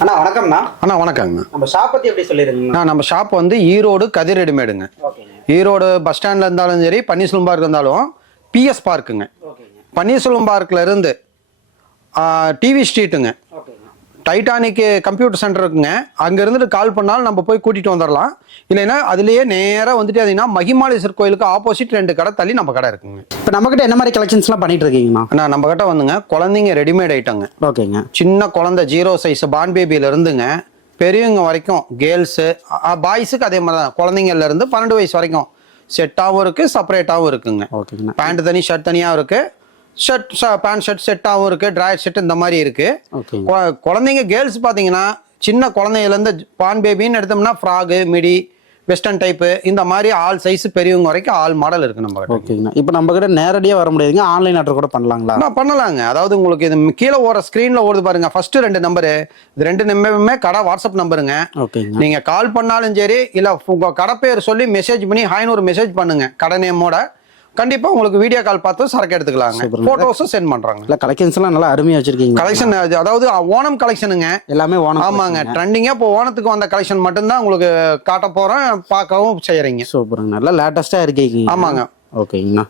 அண்ணா வணக்கம்ண்ணா. அண்ணா வணக்கங்கண்ணா. நம்ம ஷாப் பற்றி எப்படி சொல்லிடுங்கண்ணா? நம்ம ஷாப் வந்து ஈரோடு கதிர் ரெடிமேடுங்க. ஓகேங்க. ஈரோடு பஸ் ஸ்டாண்டில் இருந்தாலும் சரி, பன்னீர்செல்வம் பார்க் இருந்தாலும் பிஎஸ் பார்க்குங்க. ஓகேங்க. பன்னீர்செல்வம் பார்க்கில் இருந்து டிவி ஸ்ட்ரீட்டுங்க, ஓகேங்க. டைட்டானிக் கம்ப்யூட்டர் சென்டர் இருக்குங்க. அங்கே இருந்துட்டு கால் பண்ணாலும் நம்ம போய் கூட்டிகிட்டு வந்துடலாம். இல்லைன்னா அதுலேயே நேராக வந்துட்டு அதீங்கன்னா மகிமாலேஸ்வர் கோயிலுக்கு ஆப்போசிட் 2 கடை தள்ளி நம்ம கடை இருக்குங்க. இப்போ நம்மக்கிட்ட என்ன மாதிரி கலெக்ஷன்ஸ்லாம் பண்ணிட்டு இருக்கீங்கண்ணா? அண்ணா நம்ம கிட்ட வந்துங்க குழந்தைங்க ரெடிமேட் ஐட்டங்க. ஓகேங்க. சின்ன குழந்தை 0 சைஸ் பான் பேபியில இருந்துங்க பெரியவங்க வரைக்கும், கேர்ள்ஸு பாய்ஸுக்கு அதே மாதிரி தான், குழந்தைங்கள்ல இருந்து 12 வயசு வரைக்கும் செட்டாகவும் இருக்கு, செப்பரேட்டாகவும் இருக்குங்க. ஓகேங்கண்ணா. பேண்ட் தனி, ஷர்ட் தனியாக இருக்கு. ஷர்ட் பேண்ட் ஷர்ட் செட்டாகவும் இருக்கு, ட்ராயர் செட் இந்த மாதிரி இருக்கு. குழந்தைங்க கேர்ள்ஸ் பார்த்தீங்கன்னா சின்ன குழந்தையிலேருந்து பான் பேபின்னு எடுத்தோம்னா ஃப்ராகு, மிடி, வெஸ்டர்ன் டைப்பு இந்த மாதிரி ஆல் சைஸ் பெரியவங்க வரைக்கும் ஆல் மாடல் இருக்கு நம்ம கிட்ட. ஓகேங்கண்ணா. இப்போ நம்ம கிட்ட நேரடியாக வர முடியாதுங்க, ஆன்லைன் ஆர்டர் கூட பண்ணலாங்களா? பண்ணலாங்க. அதாவது உங்களுக்கு இது கீழே ஓர ஸ்க்ரீனில் ஓடுது பாருங்க, ஃபர்ஸ்ட் 2 நம்பரு, இது 2 நம்பருமே கடை வாட்ஸ்அப் நம்பருங்க. ஓகேங்க. நீங்க கால் பண்ணாலும் சரி, இல்லை உங்க கடை பேர் சொல்லி மெசேஜ் பண்ணி ஹாய்னு ஒரு மெசேஜ் பண்ணுங்க கடை நேமோட. கண்டிப்பா உங்களுக்கு வீடியோ கால் பார்த்து சரக்கு எடுத்துக்கலாங்க. போட்டோஸும் சென்ட் பண்றாங்க. இல்லை கலெக்ஷன்ஸ்லாம் நல்லா அருமையாக வச்சிருக்கீங்க. கலெக்ஷன் அதாவது ஓணம் கலெக்ஷனுங்க எல்லாமே. ஓணம். ஆமாங்க. ட்ரெண்டிங்கா இப்போ ஓணத்துக்கு வந்த கலெக்ஷன் மட்டும்தான் உங்களுக்கு காட்ட போறேன், பார்க்கவும் செய்யறீங்க. சூப்பருங்க. நல்லா லேட்டஸ்டா இருக்கீங்க. ஆமாங்க. ஓகேங்கண்ணா.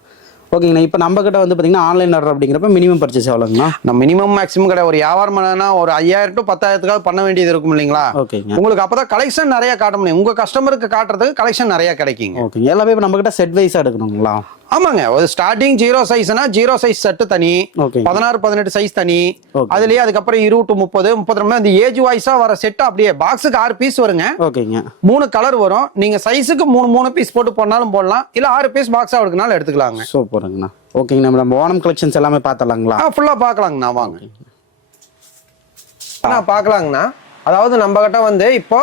ஓகேங்கண்ணா. இப்போ நம்ம கிட்ட வந்து பார்த்தீங்கன்னா ஆன்லைன் ஆர்டர் அப்படிங்கிறப்ப மினிமம் பர்ச்சேஸ் எவ்வளோங்கண்ணா? நம்ம மினிமம் மேக்ஸிமம் கிடையாது. ஒரு வியாபாரம் பண்ணனா ஒரு 5000 to 10,000 பண்ண வேண்டியது இருக்கும் இல்லைங்களா? ஓகேங்க. உங்களுக்கு அப்பதான் கலெக்ஷன் நிறைய காட்ட முடியும். உங்க கஸ்டமருக்கு காட்டுறதுக்கு கலெக்ஷன் நிறைய கிடைக்குங்க. ஓகே. எல்லாமே இப்போ நம்ம கிட்ட செட் வைஸா எடுக்கணுங்களா? ஆமாங்க. ஒரு ஸ்டார்டிங் 0 சைஸ்னா 0 சைஸ் செட்டு தனி, 16 18 சைஸ் தனி, அதுலயே அதுக்கப்புறம் 20 to 30 32 அந்த ஏஜ் வாய்ஸா வர செட் அப்படியே பாக்ஸுக்கு 6 பீஸ் வருங்க. ஓகேங்க. 3 கலர் வரும். நீங்க சைஸுக்கு 3 பீஸ் போட்டு போனாலும் போடலாம், இல்ல 6 பீஸ் பாக்ஸா எடுக்கனாலும் எடுத்துக்கலாங்க. சூப்பருங்கண்ணா. ஓகேங்க. நம்ம ஓணம் கலெக்ஷன்ஸ் எல்லாமே பார்த்தலாங்களா? ஃபுல்லா பார்க்கலாங்கண்ணா. வாங்க பார்க்கலாங்கண்ணா. அதாவது நம்ம கிட்ட வந்து இப்போ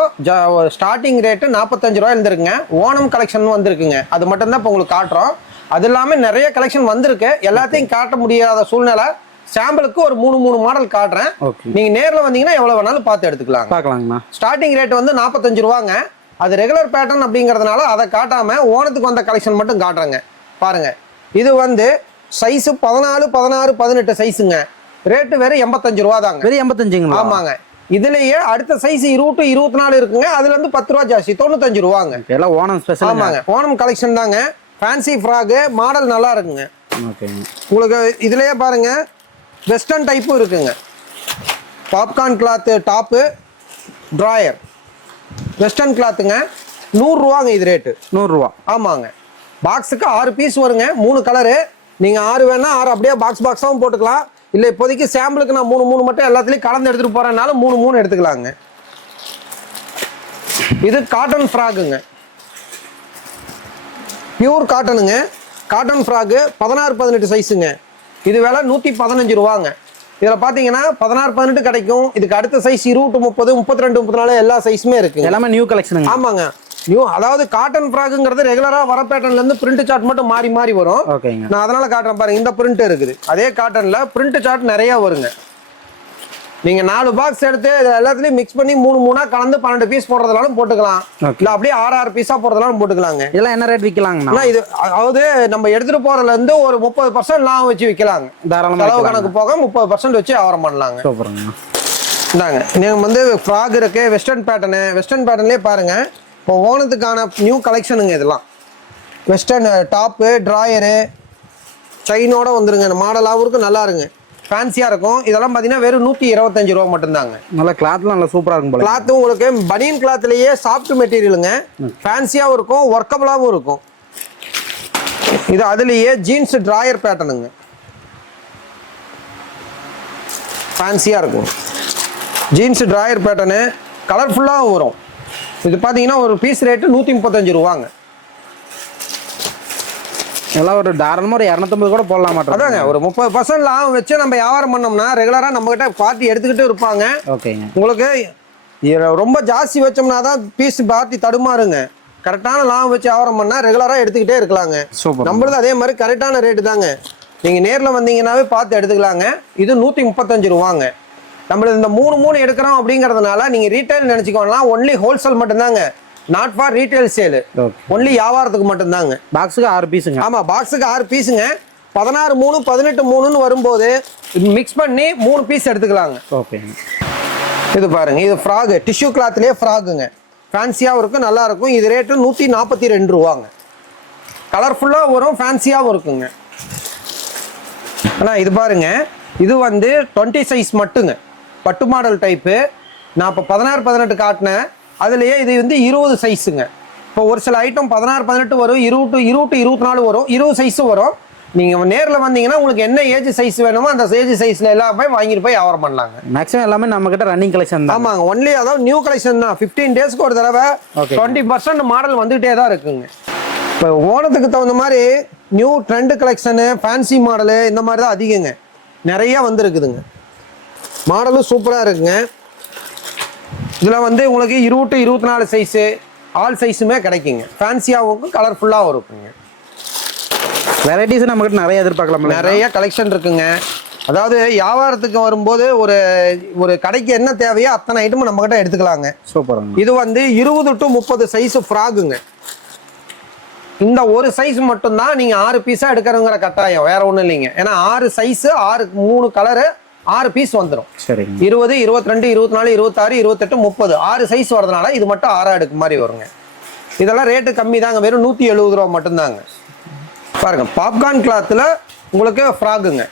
ஸ்டார்டிங் ரேட்டு 45 ரூபா இருந்திருக்குங்க. ஓணம் கலெக்ஷன் வந்திருக்குங்க. அது மட்டும் தான் இப்போ உங்களுக்கு காட்டுறோம். அது இல்லாம நிறைய கலெக்ஷன் வந்திருக்கு. எல்லாத்தையும் காட்ட முடியாத சூழ்நிலை, சாம்பிளுக்கு ஒரு 3 மாடல் காட்டுறேன். நீங்க நேர்ல வந்தீங்கன்னா எவ்வளவு வேணாலும் பார்த்து எடுத்துக்கலாங்கண்ணா. ஸ்டார்டிங் ரேட் வந்து 45 ரூபாங்க. அது ரெகுலர் பேட்டர்ன் அப்படிங்கறதுனால அதை காட்டாம ஓணத்துக்கு வந்த கலெக்ஷன் மட்டும் காட்டுறேங்க. பாருங்க, இது வந்து சைஸ் 14 16 18 சைஸுங்க. ரேட்டு வெறும் 85 ரூபா தாங்க. வெறும் 85. ஆமாங்க. இதுலயே அடுத்த சைஸ் 20 to 24 இருக்குங்க. அதுல இருந்து 10 ரூபா ஜாஸ்தி, 95 ரூபாங்க. எல்லாம் ஓணம் ஸ்பெஷல். ஆமாங்க, ஓணம் கலெக்ஷன் தாங்க. ஃபேன்சி ஃப்ராக் மாடல் நல்லா இருக்குங்க. உங்களுக்கு இதுலயே பாருங்க வெஸ்டர்ன் டைப்பும் இருக்குங்க. Popcorn cloth top, drawer, western கிளாத்துங்க. 100 ரூபாங்க இது ரேட்டு. 100 ரூபா. ஆமாங்க. பாக்ஸுக்கு 6 பீஸ் வருங்க. 3 கலரு. நீங்க 6 வேணா 6 அப்படியே பாக்ஸாவும் போட்டுக்கலாம். இல்ல இப்போதைக்கு சாம்பிளுக்கு நான் 3 மட்டும் எல்லாத்துலயும் கலந்து எடுத்துட்டு போறேன்னால 3 எடுத்துக்கலாங்க. இது காட்டன் ஃப்ராக்குங்க, பியூர் காட்டனுங்க. காட்டன் ஃப்ராக்கு 16 18 சைஸுங்க. இது விலை 115 ரூபாங்க. இதுல பாத்தீங்கன்னா 16 18 கிடைக்கும். இதுக்கு அடுத்த சைஸ் 20 to 30 32 34 எல்லா சைஸுமே இருக்கு. எல்லாமே நியூ கலெக்ஷன். ஆமாங்க, நியூ. அதாவது காட்டன் ஃப்ராக்குங்கிறது ரெகுலரா வர பேட்டர்ன்ல இருந்து பிரிண்ட் சார்ட் மட்டும் மாறி மாறி வரும். நான் அதனால காட்டுறேன் பாருங்க. இந்த பிரிண்ட் இருக்குது. அதே காட்டன்ல பிரிண்ட் சார்ட் நிறைய வருங்க. நீங்க 4 பாக்ஸ் எடுத்து எல்லாத்துலயும் மிக்ஸ் பண்ணி 3 கலந்து 12 பீஸ் போடுறதுனாலும் போட்டுக்கலாம். இல்ல அப்படியே 6 பீஸா போடுறதுனாலும் போட்டுக்கலாங்க. இதெல்லாம் என்ன ரேட் விற்கலாங்கண்ணா? இது அதாவது நம்ம எடுத்துட்டு போறதுல இருந்து ஒரு 30% லாபம் வச்சு விற்கலாங்க. தாராளமா செலவு கணக்கு போக 30% வச்சு வியாபாரம் பண்ணலாங்க. இந்தாங்க, நீங்க வந்து ஃப்ராக் இருக்கு, வெஸ்டர்ன் பேட்டர்னு. வெஸ்டர்ன் பேட்டர்ன்லயே பாருங்க, இப்போ ஓணத்துக்கான நியூ கலெக்ஷனுங்க. இதெல்லாம் வெஸ்டர்ன் டாப்பு, ட்ராயரு, செயினோட வந்துருங்க. மாடலாகவும் இருக்கும், நல்லா இருங்க, ஃபேன்சியா இருக்கும். இதெல்லாம் பாத்தீங்கன்னா வெறும் 125 ரூபா மட்டும்தாங்க. நல்லா கிளாத்லாம் நல்லா சூப்பரா இருக்கும். கிளாத்தும் உங்களுக்கு பனியன் கிளாத்லயே சாஃப்ட் மெட்டீரியலுங்க. ஃபேன்சியாவும் இருக்கும், ஒர்க்கபிளாவும் இருக்கும். இது அதுலயே ஜீன்ஸ் ட்ராயர் பேட்டர்னுங்க. ஃபேன்சியா இருக்கும். ஜீன்ஸ் ட்ராயர் பேட்டர்னு கலர்ஃபுல்லாகவும் வரும். இது பாத்தீங்கன்னா ஒரு பீஸ் ரேட்டு 135 ரூபாங்க. எல்லாம் ஒரு தாராளமாக ஒரு 250 கூட போடலாம் மாட்டோம். அதாங்க, ஒரு 30% லாபம் வச்சு நம்ம வியாபாரம் பண்ணோம்னா ரெகுலராக நம்ம கிட்ட பார்ட்டி எடுத்துக்கிட்டு இருப்பாங்க. ஓகேங்க. உங்களுக்கு ரொம்ப ஜாஸ்தி வச்சோம்னா தான் பீஸ் பார்ட்டி தடுமாறுங்க. கரெக்டான லாபம் வச்சு வியாபாரம் பண்ணால் ரெகுலராக எடுத்துக்கிட்டே இருக்கலாங்க. நம்மளது அதே மாதிரி கரெக்டான ரேட்டு தாங்க. நீங்கள் நேரில் வந்தீங்கன்னாவே பார்த்து எடுத்துக்கலாங்க. இது 135 ரூபாங்க. நம்மளது இந்த 3 எடுக்கிறோம் அப்படிங்கிறதுனால நீங்கள் ரீட்டைல் நினச்சிக்கோலாம். ஒன்லி ஹோல்சேல் மட்டும்தாங்க, not for retail sale. Only வியாபாரத்துக்கு மட்டும்தாங்க. பாக்ஸுக்கு 6 பீஸுங்க. ஆமா, பாக்ஸுக்கு 6 பீஸுங்க. 16 3 18 3 வரும்போது மிக்ஸ் பண்ணி 3 பீஸ் எடுத்துக்கலாங்க. ஓகே. இது பாருங்க, இது ஃப்ராக் டிஷ்யூ கிளாத்லேயே ஃப்ராகுங்க. ஃபேன்சியாகவும் இருக்கும், நல்லா இருக்கும். இது ரேட்டு 142 ரூபாங்க. கலர்ஃபுல்லாக வரும், ஃபேன்சியாகவும் இருக்குங்க. ஆனால் இது பாருங்க, இது வந்து 20 சைஸ் மட்டுங்க, பட்டு மாடல் டைப்பு. நான் இப்போ 16, 18 காட்டினேன். அதுலேயே இது வந்து 20 சைஸுங்க. இப்போ ஒரு சில ஐட்டம் 16, 18 வரும், 20 to 24 வரும், 20 சைஸும் வரும். நீங்கள் நேரில் வந்தீங்கன்னா உங்களுக்கு என்ன ஏஜ் சைஸ் வேணுமோ அந்த ஏஜ் சைஸில் எல்லாம் போய் வாங்கிட்டு போய் வியாபாரம் பண்ணலாங்க. மேக்ஸிமம் எல்லாமே நம்ம கிட்ட ரன்னிங் கலெக்ஷன் தான். ஆமாங்க, ஒன்லி அதாவது நியூ கலெக்ஷன் தான். 15 டேஸ்க்கு ஒரு தடவை 20% மாடல் வந்துகிட்டே தான் இருக்குங்க. இப்போ ஓணத்துக்கு தகுந்த மாதிரி new trend collection, fancy model இந்த மாதிரி தான் அதிகங்க. நிறைய வந்துருக்குதுங்க. மாடலும் சூப்பராக இருக்குங்க. இதில் வந்து உங்களுக்கு 20 to 24 சைஸு ஆல் சைஸுமே கிடைக்குங்க. ஃபேன்சியாகவும் கலர்ஃபுல்லாகவும் இருக்குங்க. வெரைட்டிஸ் நம்ம கிட்ட நிறைய எதிர்பார்க்கலாம். நிறைய கலெக்ஷன் இருக்குங்க. அதாவது வியாபாரத்துக்கு வரும்போது ஒரு கடைக்கு என்ன தேவையோ அத்தனை ஐட்டமும் நம்ம கிட்ட எடுத்துக்கலாங்க. சூப்பர். இது வந்து 20 to 30 சைஸ் ஃப்ராகுங்க. இந்த ஒரு சைஸ் மட்டும்தான் நீங்க 6 பீஸா எடுக்கிறங்கிற கட்டாயம், வேற ஒண்ணும் இல்லைங்க. ஏன்னா 6 சைஸ், 3 கலரு, 6 பீஸ் வந்துடும். சரி. 20, 22, 24, 26, 28, 30 6 சைஸ் வரதுனால இது மட்டும் 6 எடுக்க மாதிரி வருங்க. இதெல்லாம் ரேட்டு கம்மி தாங்க, வெறும் 170 ரூபா மட்டும்தாங்க. பாருங்க, பாப்கார்ன் கிளாத்தில் உங்களுக்கு ஃப்ராகுங்க.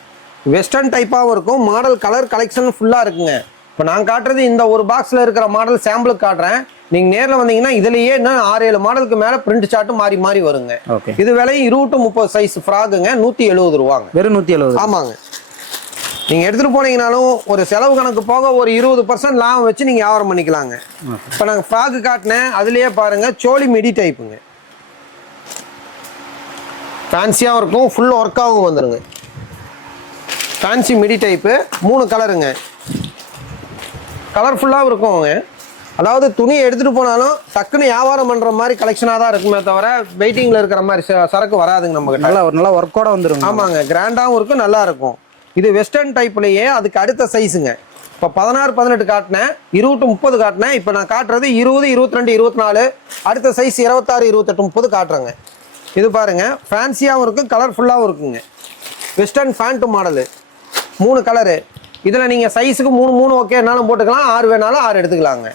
வெஸ்டர்ன் டைப்பாகவும் இருக்கும், மாடல் கலர் கலெக்ஷன் ஃபுல்லாக இருக்குங்க. இப்போ நான் காட்டுறது இந்த ஒரு பாக்ஸில் இருக்கிற மாடல் சாம்பிளுக்கு காட்டுறேன். நீங்கள் நேரில் வந்தீங்கன்னா இதுலேயே இன்னும் 6-7 மாடலுக்கு மேலே பிரிண்ட் சார்ட்டு மாறி மாறி வருங்க. இது விலையும் 20 to 30 சைஸ் ஃப்ராகுங்க, 170 ரூபாங்க. வெறும் 170. ஆமாங்க. நீங்கள் எடுத்துகிட்டு போனீங்கனாலும் ஒரு செலவு கணக்கு போக ஒரு 20% லாபம் வச்சு நீங்கள் வியாபாரம் பண்ணிக்கலாங்க. இப்போ நாங்கள் ஃப்ராகு காட்டினேன், அதுலேயே பாருங்கள் சோலி மிடி டைப்புங்க. ஃபேன்சியாகவும் இருக்கும், ஃபுல் ஒர்க்காகவும் வந்துடுங்க. ஃபேன்சி மிடி டைப்பு, 3 கலருங்க. கலர்ஃபுல்லாகவும் இருக்குங்க. அதாவது துணியை எடுத்துகிட்டு போனாலும் டக்குன்னு வியாபாரம் பண்ணுற மாதிரி கலெக்ஷனாக தான் இருக்குமே தவிர வெயிட்டிங்கில் இருக்கிற மாதிரி சரக்கு வராதுங்க நம்மகிட்ட. நல்லா ஒர்க்கோட வந்துடும். ஆமாங்க, கிராண்டாகவும் இருக்கும், நல்லா இருக்கும். இது வெஸ்டர்ன் டைப்லேயே அதுக்கு அடுத்த சைஸுங்க. இப்போ 16, 18 காட்டினேன், 20 to 30 காட்டினேன். இப்போ நான் காட்டுறது 20, 22, 24, அடுத்த சைஸ் 26, 28, 30 காட்டுறேங்க. இது பாருங்க, ஃபேன்சியாகவும் இருக்கும், கலர்ஃபுல்லாகவும் இருக்குங்க. Western pant model, 3 colour. இதில் நீங்கள் சைஸுக்கு 3 ஓகேனாலும் போட்டுக்கலாம், 6 வேணாலும் 6 எடுத்துக்கலாங்க.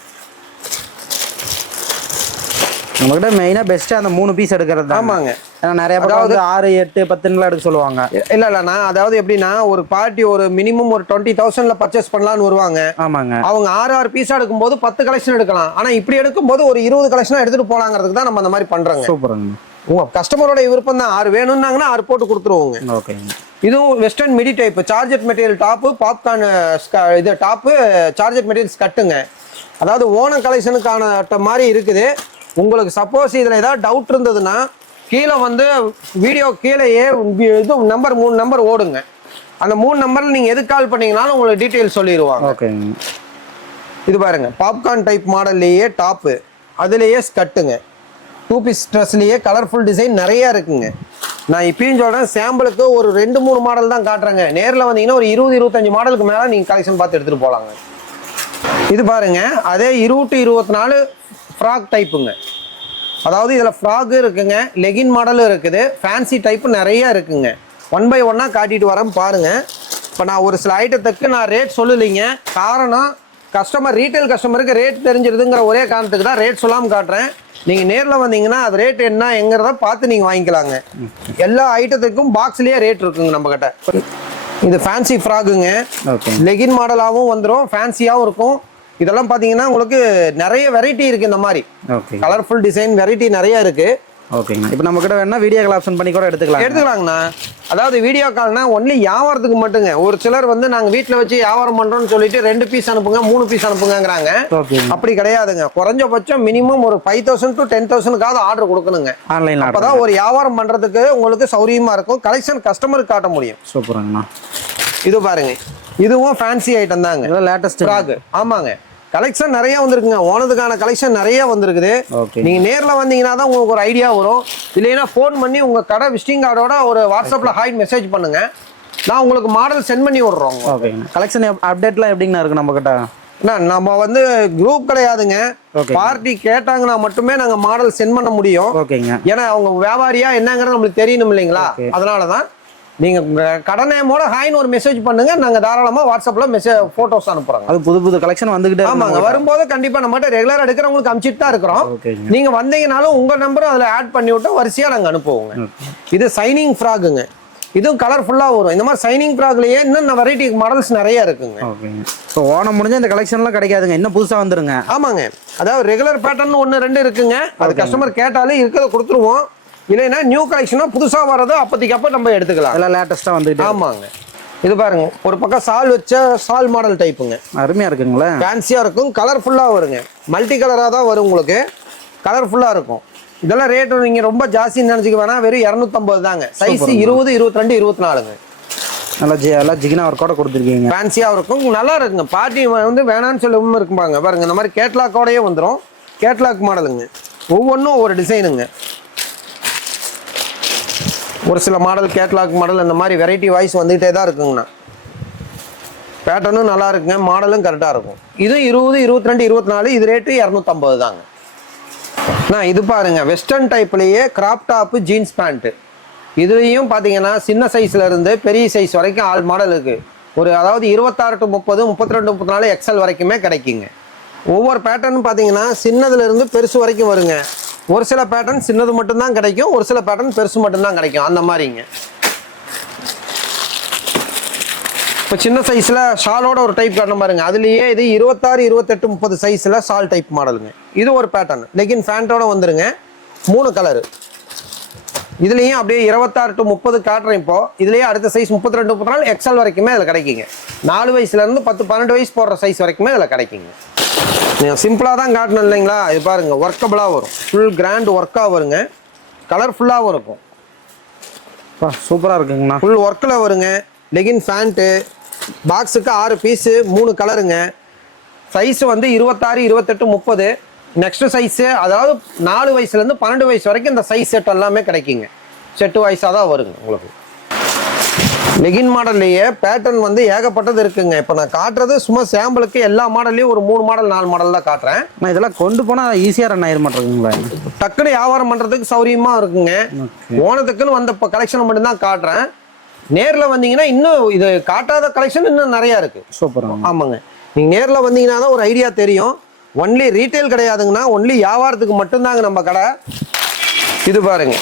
நம்மகிட்ட மெயினாக பெஸ்ட்டாக அந்த 3 பீஸ் எடுக்கிறது தான். ஆமாங்க. ஏன்னா நிறைய பேர் 6, 8, 10 எடுக்க சொல்லுவாங்க. இல்லைண்ணா, அதாவது எப்படின்னா ஒரு பார்ட்டி ஒரு மினிமம் ஒரு 20,000ல பர்ச்சேஸ் பண்ணலான்னு வருவாங்க. ஆமாங்க. அவங்க 6 பீஸா எடுக்கும்போது 10 கலெக்ஷன் எடுக்கலாம். ஆனால் இப்படி எடுக்கும்போது ஒரு 20 கலெக்ஷனாக எடுத்துகிட்டு போகலாங்கிறதுக்கு தான் நம்ம அந்த மாதிரி பண்ணுறோங்க. சூப்பருங்க. உங்கள் கஸ்டமரோட விருப்பம் தான். 6 வேணும்னாங்கன்னா 6 போட்டு கொடுத்துருவோங்க. ஓகேங்க. இதுவும் western midi type, சார்ஜெட் material top, popcorn இது டாப்பு, சார்ஜெட் மெட்டீரியல்ஸ் கட்டுங்க. அதாவது ஓணம் கலெக்ஷனுக்கான மாதிரி இருக்குது. உங்களுக்கு சப்போஸ் இதில் ஏதாவது டவுட் இருந்ததுன்னா கீழே வந்து வீடியோ கீழேயே இது நம்பர் 3 நம்பர் ஓடுங்க. அந்த 3 நம்பரில் நீங்கள் எது கால் பண்ணீங்கனாலும் உங்களுக்கு டீட்டெயில் சொல்லிடுவாங்க. ஓகேங்க. இது பாருங்க, பாப்கார்ன் டைப் மாடல்லையே டாப்பு, அதுலேயே ஸ்கட்டுங்க. 2 பீஸ் ட்ரெஸ்லேயே கலர்ஃபுல் டிசைன் நிறையா இருக்குங்க. நான் இப்பயும் சொல்கிறேன், சாம்பிளுக்கு ஒரு 2-3 மாடல் தான் காட்டுறேங்க. நேரில் வந்தீங்கன்னா ஒரு 20-25 மாடலுக்கு மேலே நீங்கள் கலெக்ஷன் பார்த்து எடுத்துகிட்டு போகலாங்க. இது பாருங்க, அதே 20 to 24 ஃப்ராக் டைப்புங்க. அதாவது இதில் ஃப்ராகு இருக்குங்க, லெகின் மாடலும் இருக்குது, ஃபேன்சி டைப்பு நிறைய இருக்குங்க. 1 by 1 காட்டிட்டு வரேன் பாருங்க. இப்போ நான் ஒரு சில ஐட்டத்துக்கு நான் ரேட் சொல்லலைங்க. காரணம் கஸ்டமர், ரீட்டைல் கஸ்டமருக்கு ரேட் தெரிஞ்சிருதுங்கிற ஒரே காரணத்துக்கு தான் ரேட் சொல்லாமல் காட்டுறேன். நீங்கள் நேரில் வந்தீங்கன்னா அது ரேட் என்ன எங்கிறத பார்த்து நீங்கள் வாங்கிக்கலாங்க. எல்லா ஐட்டத்துக்கும் பாக்ஸ்லேயே ரேட் இருக்குங்க நம்மக்கிட்ட. இது ஃபேன்சி ஃப்ராகுங்க, லெகின் மாடலாகவும் வந்துடும், ஃபேன்சியாகவும் இருக்கும். இதெல்லாம் பார்த்தீங்கன்னா உங்களுக்கு நிறைய வெரைட்டி இருக்குது. இந்த மாதிரி கலர்ஃபுல் டிசைன் வெரைட்டி நிறைய இருக்குது. ஓகேங்க. இப்போ நம்ம கிட்ட வேணா வீடியோ கால் ஆப்ஷன் பண்ணி கூட எடுத்துக்கலாங்கண்ணா. அதாவது வீடியோ கால்னா ஒன்லி வியாபாரத்துக்கு மட்டுங்க. ஒரு சிலர் வந்து நாங்கள் வீட்டில் வச்சு வியாபாரம் பண்ணுறோம்னு சொல்லிட்டு 2 பீஸ் அனுப்புங்க, 3 பீஸ் அனுப்புங்கிறாங்க. அப்படி கிடையாதுங்க. குறைஞ்சபட்சம் மினிமம் ஒரு 5,000 to 10,000க்காவது ஆர்டர் கொடுக்கணுங்க. ஆன்லைன் அப்பதான் ஒரு வியாபாரம் பண்ணுறதுக்கு உங்களுக்கு சௌரியமாக இருக்கும். கலெக்ஷன் கஸ்டமருக்கு காட்ட முடியும். சூப்பருங்கண்ணா. இது பாருங்க, இதுவும் ஃபேன்சி ஐட்டம் தாங்க, லேட்டஸ்ட் ஃப்ராக். ஆமாங்க, கலெக்ஷன் நிறைய வந்திருக்குங்க. ஓனதுக்கான கலெக்ஷன் நிறைய வந்திருக்குது. நீங்க நேரில் வந்தீங்கன்னா தான் உங்களுக்கு ஒரு ஐடியா வரும். இல்லைன்னா ஃபோன் பண்ணி உங்க கடை விசிட்டிங் கார்டோட ஒரு வாட்ஸ்அப்ல ஹாய் மெசேஜ் பண்ணுங்க, நான் உங்களுக்கு மாடல் சென்ட் பண்ணி விடுறோம். கலெக்ஷன் அப்டேட்லாம் எப்படிங்கண்ணா இருக்கு நம்ம கிட்ட? நம்ம வந்து குரூப் கிடையாதுங்க. பார்ட்டி கேட்டாங்கன்னா மட்டுமே நாங்க மாடல் சென்ட் பண்ண முடியும். ஏன்னா அவங்க வியாபாரியா என்னங்கிறது நம்மளுக்கு தெரியணும் இல்லைங்களா? அதனாலதான் நீங்கள் கடை நேமோட ஹாய்னு ஒரு மெசேஜ் பண்ணுங்க, நாங்கள் தாராளமாக வாட்ஸ்அப்பில் ஃபோட்டோஸ் அனுப்புகிறோங்க. அது புது புது கலெக்ஷன் வந்துகிட்டே ஆமாங்க, வரும்போது கண்டிப்பாக நம்மகிட்ட ரெகுலராக எடுக்கிறவங்களுக்கு அனுப்பிச்சிட்டு தான் இருக்கிறோம். நீங்கள் வந்தீங்கனாலும் உங்கள் நம்பரும் அதில் ஆட் பண்ணி விட்டு வரிசையாக நாங்கள் அனுப்புவோங்க. இது சைனிங் ஃப்ராகுங்க, இதுவும் கலர்ஃபுல்லாக வரும். இந்த மாதிரி சைனிங் ஃப்ராக்லேயே இன்னும் வெரைட்டி மாடல்ஸ் நிறைய இருக்குங்க. ஸோ ஓணம் முடிஞ்ச இந்த கலெக்ஷன்லாம் கிடைக்காதுங்க, இன்னும் புதுசாக வந்துருங்க. ஆமாங்க, அதாவது ரெகுலர் பேட்டர்ன் 1 2 இருக்குங்க, அது கஸ்டமர் கேட்டாலே இருக்கிறத கொடுத்துருவோம். இல்லைன்னா நியூ கலெக்ஷனா புதுசாக வர்றதோ அப்போதைக்கு அப்போ நம்ம எடுத்துக்கலாம். அதெல்லாம் லேட்டஸ்ட்டாக வந்துட்டு. ஆமாங்க, இது பாருங்க, ஒரு பக்கம் சால் வச்ச சால் மாடல் டைப்புங்க, அருமையாக இருக்குங்களா, ஃபேன்சியாக இருக்கும், கலர்ஃபுல்லாக வருங்க, மல்டி கலராக தான் வரும் உங்களுக்கு, கலர்ஃபுல்லாக இருக்கும். இதெல்லாம் ரேட்டு நீங்கள் ரொம்ப ஜாஸ்தின்னு நினச்சிக்க வேணாம், வெறும் 250 தாங்க. சைஸ் 20 22 24ங்க. நல்லா ஜிகினா ஒர்க்கோட கொடுத்துருக்கீங்க, ஃபேன்சியாக இருக்கும், நல்லா இருக்குங்க. பார்ட்டி வந்து வேணான்னு சொல்லவும் இருக்குப்பாங்க. பாருங்க, இந்த மாதிரி கேட்லாக்கோடையே வந்துடும், கேட்லாக் மாடலுங்க. ஒவ்வொன்றும் ஒவ்வொரு டிசைனுங்க. ஒரு சில மாடல் கேட்லாக் மாடல் இந்த மாதிரி வெரைட்டி வாய்ஸ் வந்துகிட்டே தான் இருக்குங்கண்ணா. பேட்டர்னும் நல்லா இருக்குங்க, மாடலும் கரெக்டாக இருக்கும். இது 20 22 24, இது ரேட்டு 250 தாங்க. நான் இது பாருங்க, வெஸ்டர்ன் டைப்லேயே கிராப் டாப்பு ஜீன்ஸ் பேண்ட்டு. இதுலேயும் பார்த்தீங்கன்னா சின்ன சைஸ்ல இருந்து பெரிய சைஸ் வரைக்கும் ஆல் மாடல் இருக்கு. அதாவது 26 to 30 32 34 எக்ஸல் வரைக்குமே கிடைக்குங்க. ஒவ்வொரு பேட்டர்னும் பார்த்தீங்கன்னா சின்னதுல இருந்து பெருசு வரைக்கும் வருங்க. ஒரு சில பேட்டர்ன் சின்னது மட்டும்தான் கிடைக்கும், ஒரு சில பேட்டர்ன் பெருசு மட்டும்தான் கிடைக்கும், அந்த மாதிரிங்க. இப்போ சின்ன சைஸில் ஷாலோட ஒரு டைப் காரணம் பாருங்க, அதுலேயே இது 26 28 30 சைஸில் ஷால் டைப் மாடலுங்க. இது ஒரு பேட்டர்ன், லெகின் ஃபேண்டோட வந்துருங்க, 3 கலரு. இதுலேயும் அப்படியே 26 to 30 காட்டுறேன். இப்போ இதுலேயே அடுத்த சைஸ் 32 34 எக்ஸல் வரைக்குமே அதில் கிடைக்குங்க. 4 வயசுலேருந்து 10 12 வயசு போடுற சைஸ் வரைக்குமே அதில் கிடைக்குங்க. நீங்கள் சிம்பிளாக தான் காட்டணும் இல்லைங்களா, இது பாருங்கள், ஒர்க்கபுளாக வரும், ஃபுல் கிராண்ட் ஒர்க்காக வருங்க, கலர்ஃபுல்லாகவும் இருக்கும். சூப்பராக இருக்குங்கண்ணா, ஃபுல் ஒர்க்கில் வருங்க. லெகின் ஃபேண்ட்டு பாக்ஸுக்கு 6 பீஸு, 3 கலருங்க. சைஸு வந்து 26 28 30. நெக்ஸ்ட் சைஸு, அதாவது 4 வயசுலேருந்து 12 வயசு வரைக்கும் இந்த சைஸ் செட் எல்லாமே கிடைக்குங்க. செட்டு வைஸாக தான் வருங்க உங்களுக்கு. லெகின் மாடல்லையே பேட்டர்ன் வந்து ஏகப்பட்டது இருக்குங்க. இப்போ நான் காட்டுறது சும்மா சாம்பிளுக்கு, எல்லா மாடல்லையும் ஒரு 3 மாடல் 4 மாடல் தான் காட்டுறேன். நான் இதெல்லாம் கொண்டு போனால் ஈஸியாக ரன் ஆயிட மாட்டேங்குங்களா, டக்குன்னு வியாபாரம் பண்ணுறதுக்கு சௌரியமாக இருக்குங்க. ஓனத்துக்குன்னு வந்த இப்போ கலெக்ஷன் மட்டும்தான் காட்டுறேன். நேரில் வந்தீங்கன்னா இன்னும் இது காட்டாத கலெக்ஷன் இன்னும் நிறையா இருக்குது. சூப்பராக. ஆமாங்க, நீங்கள் நேரில் வந்தீங்கன்னா தான் ஒரு ஐடியா தெரியும். ஒன்லி ரீட்டைல் கிடையாதுங்கண்ணா, ஒன்லி வியாபாரத்துக்கு மட்டும்தாங்க நம்ம கடை. இது பாருங்க,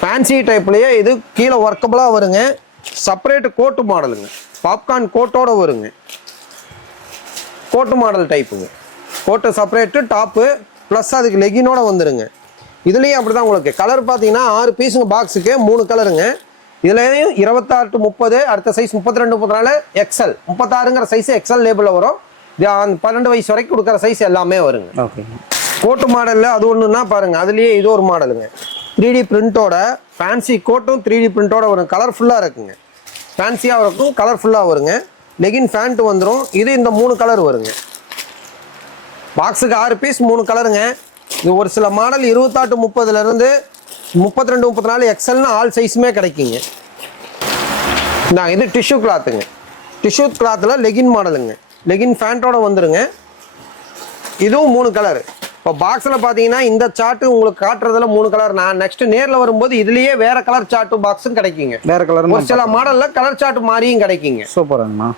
ஃபேன்சி டைப்லேயே இது கீழே ஒர்க்கபுளாக வருங்க. செப்பரேட் கோட்டு மாடலுங்க, பாப்கார்ன் கோட்டோட வருங்க, கோட்டு மாடல் டைப்புங்க. கோட்டு செப்பரேட்டு, டாப்பு ப்ளஸ் அதுக்கு லெகினோட வந்துருங்க. இதுலேயும் அப்படி தான் உங்களுக்கு கலர் பார்த்தீங்கன்னா 6 பீஸுங்க, பாக்ஸுக்கு 3 கலருங்க. இதுலேயும் 26 to 30, அடுத்த சைஸ் 32 34 எக்ஸல், 36ங்கிற சைஸ் எக்ஸல் லேபிளில் வரும். 12 வயசு வரைக்கும் கொடுக்குற சைஸ் எல்லாமே வருங்க. ஓகே, கோட்டு மாடலில் அது ஒன்றுன்னா பாருங்கள், அதுலேயே இது ஒரு மாடலுங்க, 3D பிரிண்டோட ஃபேன்சி கோட்டும் 3D பிரிண்டோட வரும். கலர்ஃபுல்லாக இருக்குங்க, ஃபேன்சியாக இருக்கும், கலர்ஃபுல்லாக வருங்க. லெகின் ஃபேண்ட் வந்துடும். இது இந்த 3 கலர் வருங்க. பாக்ஸுக்கு 6 பீஸ், 3 கலருங்க. இது ஒரு சில மாடல் 26 to 30லேருந்து 32 34 எக்ஸல்னு ஆல் சைஸுமே கிடைக்குங்க. நான் இது டிஷ்யூ கிளாத்துங்க, டிஷ்யூ கிளாத்தில் லெகின் மாடலுங்க, லெகின் ஃபேண்டோட வந்துருங்க. இதுவும் 3 கலரு. இப்போ பாக்ஸில் பார்த்தீங்கன்னா இந்த சார்ட்டு உங்களுக்கு காட்டுறதுல 3 கலர். நான் நெக்ஸ்ட் நேரில் வரும்போது இதுலேயே வேற கலர் சார்ட்டு பாக்ஸும் கிடைக்குங்க. வேற கலர், ஒரு சில மாடலில் கலர் சார்ட் மாதிரியும் கிடைக்குங்க. சூப்பராங்கண்ணா.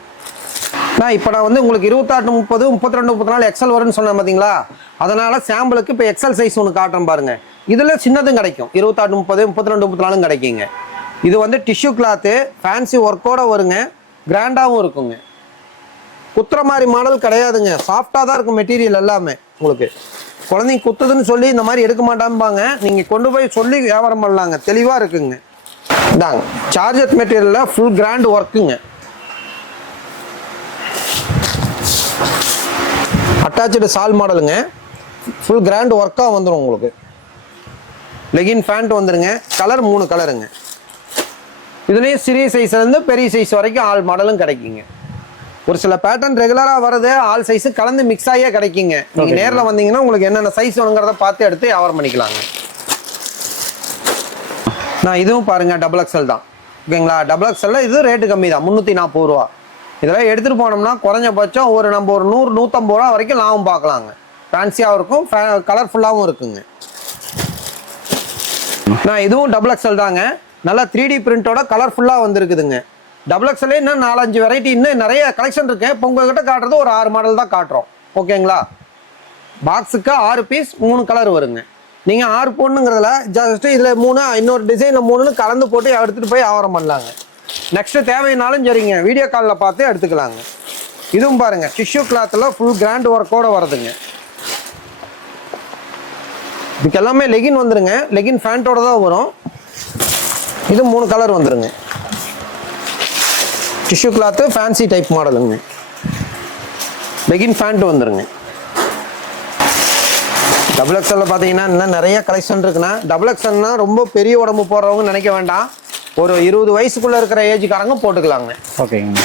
இப்போ நான் வந்து உங்களுக்கு 26 30 32 34 எக்ஸல் வரும்னு சொன்னேன் பார்த்தீங்களா, அதனால சாம்பிளுக்கு இப்போ எக்ஸல் சைஸ் ஒன்று காட்டுறேன் பாருங்க. இதில் சின்னதும் கிடைக்கும், 26 30 32 34 கிடைக்குங்க. இது வந்து டிஷ்யூ கிளாத்து, ஃபேன்சி ஒர்க்கோட வருங்க, கிராண்டாகவும் இருக்குங்க. குத்துற மாதிரி மாடல் கிடையாதுங்க, சாஃப்டாக தான் இருக்கும் மெட்டீரியல் எல்லாமே. உங்களுக்கு குழந்தைங்க குத்துதுன்னு சொல்லி இந்த மாதிரி எடுக்க மாட்டாம்பாங்க, நீங்கள் கொண்டு போய் சொல்லி வியாபாரம் பண்ணலாங்க, தெளிவாக இருக்குங்க. இதாங்க சார்ஜர் மெட்டீரியலில் ஃபுல் கிராண்ட் ஒர்க்குங்க, அட்டாச்சு சால் மாடலுங்க, ஃபுல் கிராண்ட் ஒர்க்காக வந்துடும் உங்களுக்கு. லெகின் ஃபேண்ட் வந்துருங்க, கலர் 3 கலருங்க. இதுலேயும் சிறிய சைஸ்லேருந்து பெரிய சைஸ் வரைக்கும் ஆல் மாடலும் கிடைக்குங்க. ஒரு சில பேட்டர்ன் ரெகுலராக வர்றது ஆல் சைஸு கலந்து மிக்ஸ் ஆகியே கிடைக்குங்க. நீங்கள் நேரில் வந்தீங்கன்னா உங்களுக்கு என்னென்ன சைஸ் வேணுங்கிறத பார்த்து எடுத்து வியாபாரம் பண்ணிக்கலாங்க. நான் இதுவும் பாருங்கள், டபுள் எக்ஸல் தான், ஓகேங்களா. டபுள் எக்ஸலில் இது ரேட்டு கம்மி தான், 340 ரூபா. இதெல்லாம் எடுத்துகிட்டு போனோம்னா குறைஞ்சபட்சம் நம்ம ஒரு 100 150 ரூபா வரைக்கும் லாபம் பார்க்கலாங்க. ஃபேன்சியாகவும் இருக்கும், கலர்ஃபுல்லாகவும் இருக்குங்க. நான் இதுவும் டபுள் எக்ஸல் தாங்க. நல்லா 3D பிரிண்டோட கலர்ஃபுல்லாக வந்துருக்குதுங்க. டபுள் எக்ஸ்எல்லே இன்னும் 4-5 வெரைட்டி இன்னும் நிறைய கலெக்ஷன் இருக்கு. இப்போ உங்ககிட்ட காட்டுறது ஒரு 6 மாடல் தான் காட்டுறோம். ஓகேங்களா? பாக்ஸுக்கு 6 பீஸ் 3 கலர் வருங்க. நீங்கள் 6 போடணுங்கிறதுல ஜஸ்ட் இதில் 3 இன்னொரு டிசைனில் 3ன்னு கலந்து போட்டு எடுத்துகிட்டு போய் வியாபாரம் பண்ணலாங்க. நெக்ஸ்ட்டு தேவைனாலும் சரிங்க வீடியோ காலில் பார்த்து எடுத்துக்கலாங்க. இதுவும் பாருங்கள் டிஷ்யூ கிளாத்தில் ஃபுல் கிராண்ட் ஒர்க்கோடு வருதுங்க. இதுக்கு எல்லாமே லெகின் வந்துருங்க. லெகின் ஃபேண்ட்டோட தான் வரும். இது 3 கலர் வந்துருங்க. டிஷ்யூ கிளாத்து ஃபேன்சி டைப் மாடலுங்க. லெகின் ஃபேண்ட் வந்துருங்க. டபுள் எக்ஸ்எல்ல பார்த்தீங்கன்னா இன்னும் நிறைய கலெக்ஷன் இருக்குன்னா, டபுள் எக்ஸ்எல்னா ரொம்ப பெரிய உடம்பு போடுறவங்க நினைக்க வேண்டாம். ஒரு 20 வயசுக்குள்ளே இருக்கிற ஏஜுக்காரங்க போட்டுக்கலாங்க. ஓகேங்க.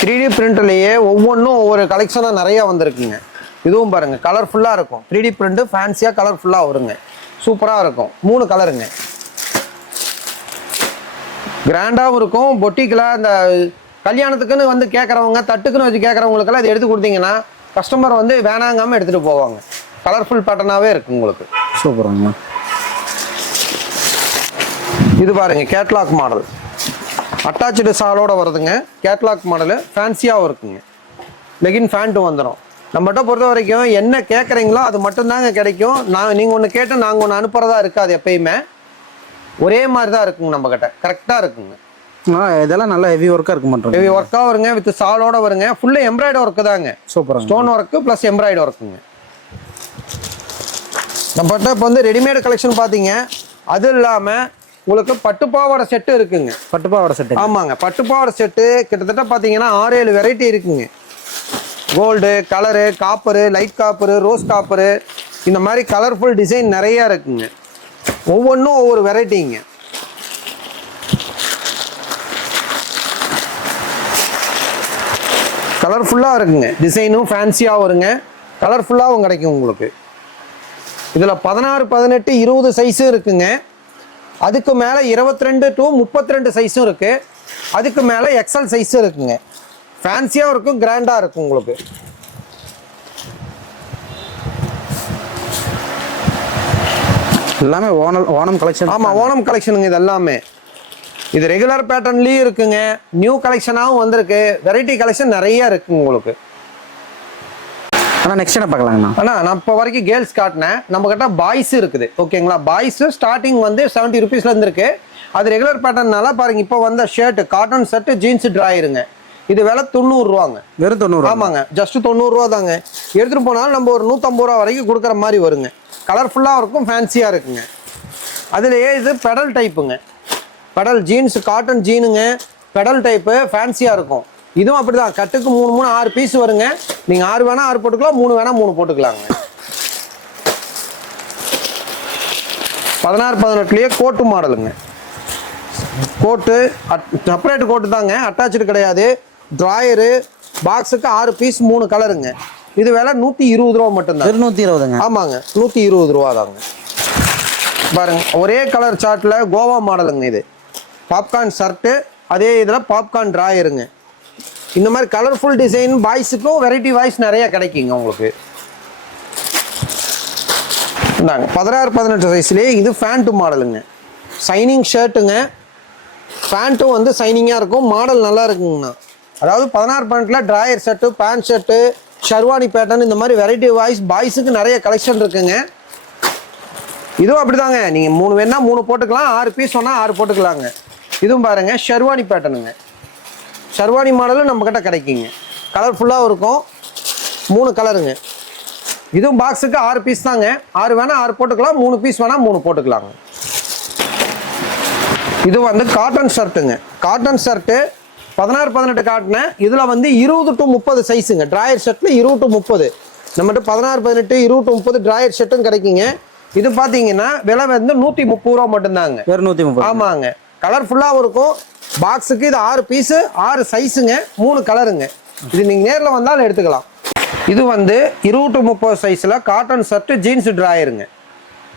3D பிரிண்ட்லேயே ஒவ்வொன்றும் ஒவ்வொரு கலெக்ஷனாக நிறையா வந்திருக்குங்க. இதுவும் பாருங்கள் கலர்ஃபுல்லாக இருக்கும். 3D பிரிண்ட்டு ஃபேன்சியாக கலர்ஃபுல்லாக வருங்க. சூப்பராக இருக்கும். 3 கலருங்க. கிராண்டாகவும் இருக்கும். பொட்டிக்கில் இந்த கல்யாணத்துக்குன்னு வந்து கேட்குறவங்க, தட்டுக்குன்னு வச்சு கேட்குறவங்களுக்கெல்லாம் இது எடுத்து கொடுத்தீங்கன்னா கஸ்டமர் வந்து வேணாங்காமல் எடுத்துகிட்டு போவாங்க. கலர்ஃபுல் பேட்டர்னாகவே இருக்குது உங்களுக்கு. சூப்பருங்க. இது பாருங்கள் கேட்லாக் மாடல். அட்டாச்சு சாலோட வருதுங்க. கேட்லாக் மாடலு ஃபேன்சியாகவும் இருக்குங்க. லெகின் ஃபேண்ட்டும் வந்துடும். நம்மகிட்ட பொறுத்த வரைக்கும் என்ன கேட்குறீங்களோ அது மட்டும்தாங்க கிடைக்கும். நீங்கள் ஒன்று கேட்டு நாங்கள் ஒன்று அனுப்புகிறதா இருக்காது. எப்பயுமே ஒரே மாதிரி தான் இருக்குங்க. நம்மக்கிட்ட கரெக்டாக இருக்குங்க. இதெல்லாம் நல்லா ஹெவி ஒர்க்காக இருக்கு பண்ணுறோம். ஹெவி ஒர்க்காக வருங்க. வித் சாலோட வருங்க. ஃபுல்லு எம்ப்ராய்டு ஒர்க்கு தாங்க. Super. Stone work plus embroidery ஒர்க்குங்க. நம்மகிட்ட இப்போ வந்து ரெடிமேடு கலெக்ஷன் பார்த்தீங்க. அது இல்லாமல் உங்களுக்கு பட்டுப்பாவோட செட்டு இருக்குங்க. பட்டுப்பாவோட செட்டு. ஆமாங்க. பட்டுப்பாவோட செட்டு கிட்டத்தட்ட பார்த்தீங்கன்னா 6-7 வெரைட்டி இருக்குங்க. Gold, colour, copper, light copper, rose copper, இந்த மாதிரி கலர்ஃபுல் டிசைன் நிறையா இருக்குங்க. ஒவ்வொன்றும் ஒவ்வொரு வெரைட்டிங்க. கலர்ஃபுல்லாக இருக்குங்க. டிசைனும் ஃபேன்சியாக வருங்க. கலர்ஃபுல்லாகவும் கிடைக்கும் உங்களுக்கு. இதில் 16, 18, 20 சைஸும் இருக்குங்க. அதுக்கு மேலே 22 to 32 சைஸும் இருக்குது. அதுக்கு மேலே எக்ஸல் சைஸும் இருக்குங்க. ஃபேன்சியாகவும் இருக்கும், கிராண்டாக இருக்கும் உங்களுக்கு. எல்லாமே ஓணம் கலெக்ஷன். ஆமாம், ஓணம் கலெக்ஷனுங்க இது எல்லாமே. இது ரெகுலர் பேட்டர்ன்லேயும் இருக்குங்க. நியூ கலெக்ஷனாகவும் வந்திருக்கு. வெரைட்டி கலெக்ஷன் நிறைய இருக்குங்க உங்களுக்கு. ஆனால் நெக்ஸ்ட் என்ன பார்க்கலாங்கண்ணா? ஆனால் நான் இப்போ வரைக்கும் கேர்ள்ஸ் காட்டினேன். நம்மக்கிட்ட பாய்ஸ் இருக்குது. ஓகேங்களா? பாய்ஸு ஸ்டார்டிங் வந்து 70 ருபீஸ்லேருந்து இருக்குது. அது ரெகுலர் பேட்டர்னால பாருங்கள். இப்போ வந்த ஷர்ட்டு காட்டன் ஷர்ட்டு ஜீன்ஸு ட்ராயிருங்க. இது விலை 90 ரூபாங்க. வெறும் 90. ஆமாங்க. ஜஸ்ட் 90 ரூபா தாங்க. எடுத்துகிட்டு போனாலும் நம்ம ஒரு 150 ரூபா வரைக்கும் கொடுக்குற மாதிரி வருங்க. கலர்ஃபுல்லாக இருக்கும், ஃபேன்சியாக இருக்குங்க. அதுலேயே இது பெடல் டைப்புங்க. பெடல் ஜீன்ஸு காட்டன் ஜீனுங்க. பெடல் டைப்பு ஃபேன்சியாக இருக்கும். இதுவும் அப்படி தான். கட்டுக்கு 3 6 பீஸ் வருங்க. நீங்கள் 6 வேணால் 6 போட்டுக்கலாம், 3 வேணால் 3 போட்டுக்கலாங்க. 16, 18லேயே கோட்டு மாடலுங்க. கோட்டு செப்பரேட் கோட்டு தாங்க, அட்டாச்சு கிடையாது. ட்ராயரு பாக்ஸுக்கு 6 பீஸ் 3 கலருங்க. இது விலை 120 ரூபா மட்டும்தான். 120. ஆமாங்க, 120 ரூபா தாங்க. பாருங்க ஒரே கலர் சார்ட்டில் கோவா மாடலுங்க. இது பாப்கார்ன் ஷர்ட்டு, அதே இதில் பாப்கார்ன் ட்ராயருங்க. இந்த மாதிரி கலர்ஃபுல் டிசைன் பாய்ஸுக்கும் வெரைட்டி வாய்ஸ் நிறைய கிடைக்குங்க உங்களுக்கு. இந்தாங்க 16, 18 சைஸ்லேயே இது ஃபேண்ட்டு மாடலுங்க. சைனிங் ஷர்ட்டுங்க. பேண்ட்டும் வந்து சைனிங்காக இருக்கும். மாடல் நல்லா இருக்குங்கண்ணா. அதாவது 16, 18ல் drawer shirt, pant shirt, sherwani pattern, இந்த மாதிரி வெரைட்டி வாய்ஸ் பாய்ஸுக்கு நிறைய கலெக்ஷன் இருக்குங்க. இதுவும் அப்படி தாங்க. நீங்கள் 3 வேணா 3 போட்டுக்கலாம், 6 பீஸ் வேணால் 6 போட்டுக்கலாங்க. இதுவும் பாருங்கள் ஷர்வானி பேட்டர்னுங்க. ஷர்வானி மாடலும் நம்மக்கிட்ட கிடைக்குங்க. கலர்ஃபுல்லாகவும் இருக்கும். 3 கலருங்க. இதுவும் பாக்ஸுக்கு 6 பீஸ் தாங்க. 6 வேணால் 6 போட்டுக்கலாம், 3 பீஸ் வேணால் 3 போட்டுக்கலாங்க. இது வந்து காட்டன் ஷர்ட்டுங்க. காட்டன் ஷர்ட்டு 16, 18 காட்டினேன். இதில் வந்து 20 to 30 சைஸுங்க. ட்ராயர் ஷர்ட்டில் 20 to 30. நம்மகிட்ட 16, 18, 20 to 30 ட்ராயர் ஷர்ட்டும் கிடைக்குங்க. இது பார்த்தீங்கன்னா விலை வந்து 130 ரூபா மட்டும்தாங்க. வெறும் 130. ஆமாங்க. கலர்ஃபுல்லாகவும் இருக்கும். பாக்ஸுக்கு இது 6 பீஸு 6 சைஸுங்க. 3 கலருங்க. இது நீங்கள் நேரில் வந்தாலும் எடுத்துக்கலாம். இது வந்து 20 to 30 சைஸில் காட்டன் ஷர்ட்டு ஜீன்ஸு ட்ராயருங்க.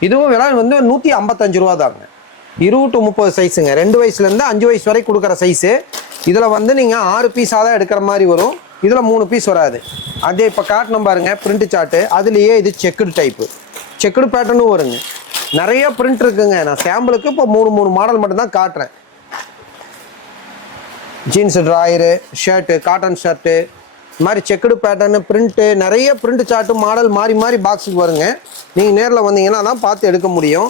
இதுவும் விலை வந்து 155 ரூபா தாங்க. 20 to 30 சைஸுங்க. 2 வயசுலேருந்து 5 வயசு வரை கொடுக்குற சைஸு. இதில் வந்து நீங்கள் 6 பீஸாக தான் எடுக்கிற மாதிரி வரும். இதில் 3 பீஸ் வராது. அதே இப்போ காட்டணும் பாருங்கள் பிரிண்ட் சார்ட்டு. அதுலேயே இது செக்குடு டைப்பு, செக்குடு பேட்டர்னும் வருங்க. நிறைய பிரிண்ட் இருக்குங்க. நான் சாம்பிளுக்கு இப்போ 3 மாடல் மட்டும் தான் காட்டுறேன். Jeans drawer, shirt, cotton shirt, இது மாதிரி செக்குடு பேட்டர்னு பிரிண்ட்டு, நிறைய பிரிண்ட் சார்ட்டு மாடல் மாறி மாறி பாக்ஸுக்கு வருங்க. நீங்கள் நேரில் வந்தீங்கன்னா தான் பார்த்து எடுக்க முடியும்.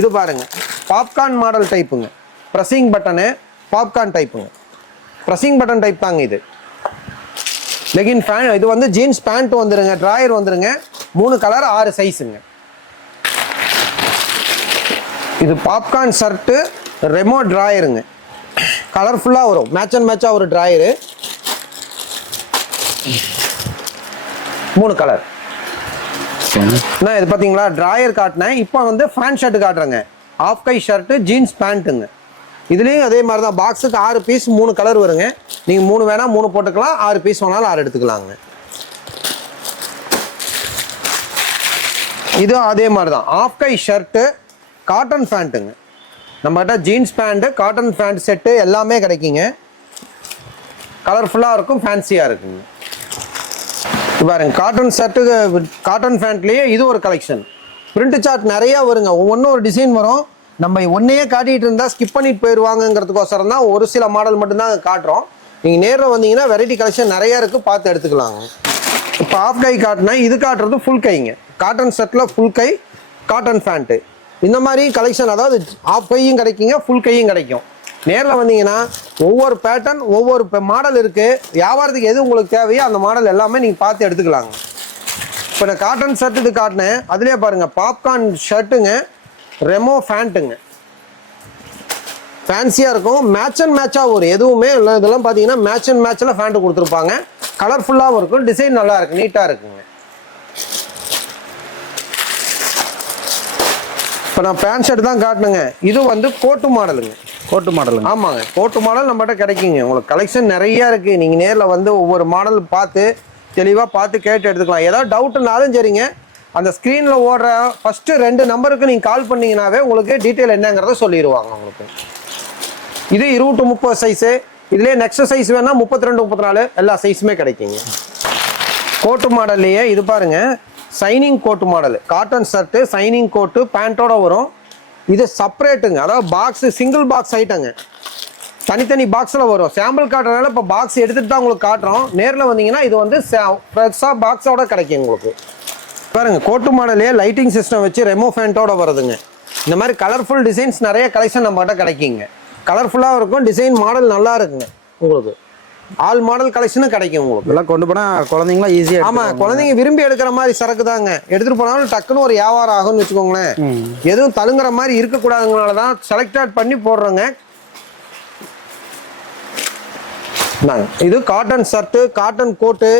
இது பாருங்கள், பாப்கார்ன் மாடல் டைப்புங்க. ப்ரெஸ்ஸிங் பட்டனு பாப்கார்ன் டைப்புங்க. ப்ரெஸ்ஸிங் பட்டன் டைப் தாங்க இது. லெகின் ஃபேன், இது வந்து ஜீன்ஸ் பேண்ட் வந்துருங்க, ட்ராயர் வந்துருங்க. 3 கலர் 6 சைஸுங்க. இது பாப்கார்ன் ஷர்ட்டு, ரெமோ ட்ராயருங்க. கலர்ஃபுல்லாக வரும், மேட்ச் அண்ட் மேட்சாக ஒரு ட்ராயரு. 3 கலர். நான் இது பார்த்தீங்களா ட்ராயர் காட்டினேன். இப்போ வந்து ஃபேன் ஷர்ட்டு காட்டுறேங்க. ஆஃப் கை ஷர்ட்டு, ஜீன்ஸ் பேண்ட்டுங்க. இதுலேயும் அதே மாதிரி தான், பாக்ஸுக்கு 6 பீஸ் 3 கலர் வருங்க. நீங்கள் 3 வேணால் 3 போட்டுக்கலாம், 6 பீஸ் வேணாலும் 6 எடுத்துக்கலாங்க. இது அதே மாதிரி தான், ஆஃப் கை ஷர்ட்டு, காட்டன் பேண்ட்டுங்க. நம்மகிட்ட jeans pant, cotton pant set எல்லாமே கிடைக்குங்க. கலர்ஃபுல்லாக இருக்கும், ஃபேன்சியாக இருக்குங்க. பாருங்க, காட்டன் ஷர்ட்டு, காட்டன் பேண்ட்லேயே இது ஒரு கலெக்ஷன். பிரிண்ட் சார்ட் நிறையா வருங்க, ஒவ்வொன்றும் ஒரு டிசைன் வரும். நம்ம ஒன்றையே காட்டிகிட்டு இருந்தால் ஸ்கிப் பண்ணிட்டு போயிடுவாங்கங்கிறதுக்கோசரம் தான் ஒரு சில மாடல் மட்டும்தான் காட்டுறோம். நீங்கள் நேரில் வந்தீங்கன்னா வெரைட்டி கலெக்ஷன் நிறையா இருக்குது, பார்த்து எடுத்துக்கலாங்க. இப்போ ஆஃப் கை காட்டினா இது காட்டுறது ஃபுல் கைங்க. காட்டன் ஷர்ட்டில் ஃபுல் கை, காட்டன் பேண்ட்டு, இந்த மாதிரி கலெக்ஷன். அதாவது ஆஃப் கையும் கிடைக்குங்க, ஃபுல் கையும் கிடைக்கும். நேரில் வந்தீங்கன்னா ஒவ்வொரு பேட்டர்ன், ஒவ்வொரு மாடல் இருக்குது. வியாபாரத்துக்கு எது உங்களுக்கு தேவையோ அந்த மாடல் எல்லாமே நீங்கள் பார்த்து எடுத்துக்கலாங்க. இப்போ நான் காட்டன் ஷர்ட் இது காட்டினேன், அதுலேயே பாருங்கள், பாப்கார்ன் ஷர்ட்டுங்க, ரெமோ ஃபேண்ட்டுங்க. ஃபேன்சியாக இருக்கும், மேட்ச் அண்ட் மேட்சாக வரும். எதுவுமே இல்லை, இதெல்லாம் பார்த்தீங்கன்னா மேட்ச் அண்ட் மேட்சில் ஃபேண்ட்டு கொடுத்துருப்பாங்க. கலர்ஃபுல்லாகவும் இருக்கும், டிசைன் நல்லா இருக்குது, நீட்டாக இருக்குங்க. இப்போ நான் பேண்ட் ஷர்ட் தான் காட்டினேங்க. இது வந்து கோட்டு மாடலுங்க. கோட்டு மாடலுங்க. ஆமாங்க, கோட்டு மாடல் நம்மகிட்ட கிடைக்குங்க. உங்களுக்கு கலெக்ஷன் நிறையா இருக்குது. நீங்கள் நேரில் வந்து ஒவ்வொரு மாடல் பார்த்து தெளிவாக பார்த்து கேட்டு எடுத்துக்கலாம். ஏதாவது டவுட்டுனாலும் சரிங்க, அந்த ஸ்க்ரீனில் ஓடுற ஃபஸ்ட்டு 2 நம்பருக்கு நீங்கள் கால் பண்ணிங்கனாவே உங்களுக்கு டீட்டெயில் என்னங்கிறத சொல்லிடுவாங்க உங்களுக்கு. இது 20 to 30 சைஸு. இதுலேயே நெக்ஸ்ட் சைஸ் வேணால் 32, 34 எல்லா சைஸுமே கிடைக்குங்க. கோட்டு மாடல்லையே இது பாருங்கள், shining coat model. Cotton shirt, shining coat பேண்ட்டோட வரும். இது செப்பரேட்டுங்க, அதாவது பாக்ஸு சிங்கிள் பாக்ஸ் ஐட்டங்க. தனித்தனி பாக்ஸில் வரும். சாம்பிள் காட்டுறதுனால இப்போ பாக்ஸ் எடுத்துகிட்டு தான் உங்களுக்கு காட்டுறோம். நேரில் வந்தீங்கன்னா இது வந்து ஃப்ரெஷ்ஷாக பாக்ஸோட கிடைக்கும் உங்களுக்கு. பாருங்க, கோட்டு மாடலே லைட்டிங் சிஸ்டம் வச்சு ரெமோ ஃபேண்ட்டோட வருதுங்க. இந்த மாதிரி கலர்ஃபுல் டிசைன்ஸ் நிறைய கலெக்ஷன் நம்மகிட்ட கிடைக்குங்க. கலர்ஃபுல்லாக இருக்கும், டிசைன் மாடல் நல்லா இருக்குங்க. உங்களுக்கு ஆல் மாடல் கலெக்ஷனும் கிடைக்கும். உங்களுக்கு இதெல்லாம் கொண்டு போனால் குழந்தைங்களாம் ஈஸியாக. ஆமாம், குழந்தைங்க விரும்பி எடுக்கிற மாதிரி சரக்கு தாங்க. எடுத்துகிட்டு போனாலும் டக்குன்னு ஒரு வியாபாரம் ஆகும்னு வச்சுக்கோங்களேன். எதுவும் தழுங்குற மாதிரி இருக்கக்கூடாதுங்கனால தான் செலக்டட் பண்ணி போடுறோங்க. இது காட்டன் ஷர்ட்டு, காட்டன் கோட்டு,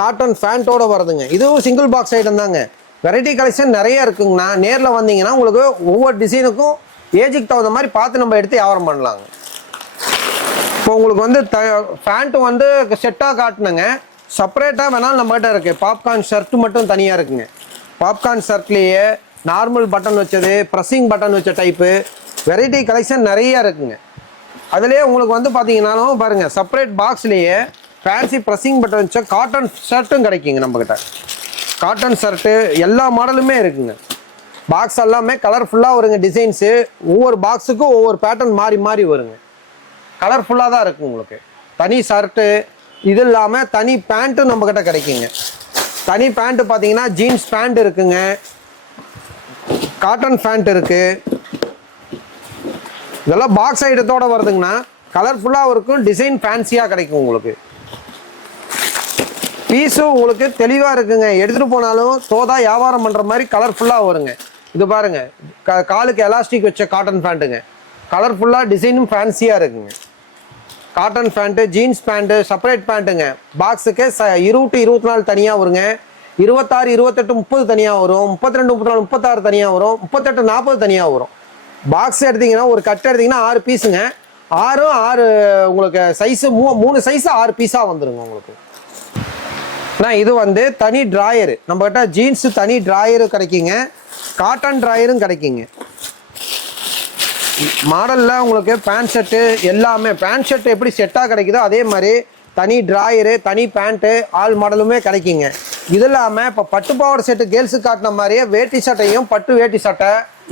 காட்டன் பேண்ட்டோட வருதுங்க. இதுவும் சிங்கிள் பாக்ஸ் ஐட்டம் தாங்க. வெரைட்டி கலெக்ஷன் நிறைய இருக்குங்கண்ணா. நேரில் வந்தீங்கன்னா உங்களுக்கு ஒவ்வொரு டிசைனுக்கும் ஏஜுக்கு தகுந்த மாதிரி பார்த்து நம்ம எடுத்து வியாபாரம் பண்ணலாங்க. இப்போ உங்களுக்கு வந்து பேண்ட்டு வந்து செட்டாக காட்டினுங்க, செப்பரேட்டாக வேணாலும் நம்மகிட்ட இருக்குது. பாப்கார்ன் ஷர்ட்டு மட்டும் தனியாக இருக்குங்க. பாப்கார்ன் ஷர்ட்லேயே நார்மல் பட்டன் வச்சது, ப்ரெஸ்ஸிங் பட்டன் வச்ச டைப்பு, வெரைட்டி கலெக்ஷன் நிறையா இருக்குங்க. அதுலேயே உங்களுக்கு வந்து பார்த்தீங்கன்னாலும் பாருங்கள், செப்பரேட் பாக்ஸ்லேயே ஃபேன்சி ப்ரெஸ்ஸிங் பட்டன் வச்ச காட்டன் ஷர்ட்டும் கிடைக்குங்க நம்மக்கிட்ட. காட்டன் ஷர்ட்டு எல்லா மாடலுமே இருக்குங்க. பாக்ஸ் எல்லாமே கலர்ஃபுல்லாக வருங்க. டிசைன்ஸு ஒவ்வொரு பாக்ஸுக்கும் ஒவ்வொரு பேட்டர்ன் மாறி மாறி வருங்க. கலர்ஃபுல்லாக தான் இருக்கும் உங்களுக்கு. தனி ஷர்ட்டு, இது இல்லாமல் தனி பேண்ட்டும் நம்மக்கிட்ட கிடைக்குங்க. தனி பேண்ட்டு பார்த்தீங்கன்னா ஜீன்ஸ் பேண்ட் இருக்குங்க, காட்டன் பேண்ட் இருக்குது. இதெல்லாம் பாக்ஸ் ஐட்டத்தோடு வருதுங்கண்ணா. கலர்ஃபுல்லாக இருக்கும், டிசைன் ஃபேன்சியாக கிடைக்கும் உங்களுக்கு. பீஸும் உங்களுக்கு தெளிவாக இருக்குங்க. எடுத்துகிட்டு போனாலும் தோதா வியாபாரம் பண்ணுற மாதிரி கலர்ஃபுல்லாக வருங்க. இது பாருங்கள், காலுக்கு எலாஸ்டிக் வச்ச காட்டன் பேண்ட்டுங்க. கலர்ஃபுல்லாக டிசைனும் ஃபேன்சியாக இருக்குங்க. Cotton pant, jeans pant, separate பேண்ட்டுங்க. பாக்ஸுக்கு 20 to 24 தனியாக வருங்க. 26, 28, 30 தனியாக வரும். 32, 34, 36 தனியாக வரும். 38, 40 தனியாக வரும். பாக்ஸ் எடுத்தீங்கன்னா ஒரு கட்டு எடுத்தீங்கன்னா 6 பீஸுங்க. 6 உங்களுக்கு சைஸு 3 சைஸு 6 பீஸாக வந்துடுங்க உங்களுக்கு. நான் இது வந்து தனி ட்ராயரு நம்மகிட்ட. ஜீன்ஸு தனி ட்ராயரும் கிடைக்குங்க, காட்டன் ட்ராயரும் கிடைக்குங்க. மாடலில் உங்களுக்கு பேண்ட் ஷர்ட்டு எல்லாமே, பேண்ட் ஷர்ட் எப்படி செட்டாக கிடைக்குதோ அதே மாதிரி தனி ட்ராயரு, தனி பேண்ட்டு, ஆல் மாடலுமே கிடைக்குங்க. இது இல்லாம இப்ப பட்டு பாவாடை செட்டு கேர்ள்ஸுக்கு காட்டின மாதிரியே வேட்டி சட்டையும் பட்டு வேட்டி சட்டை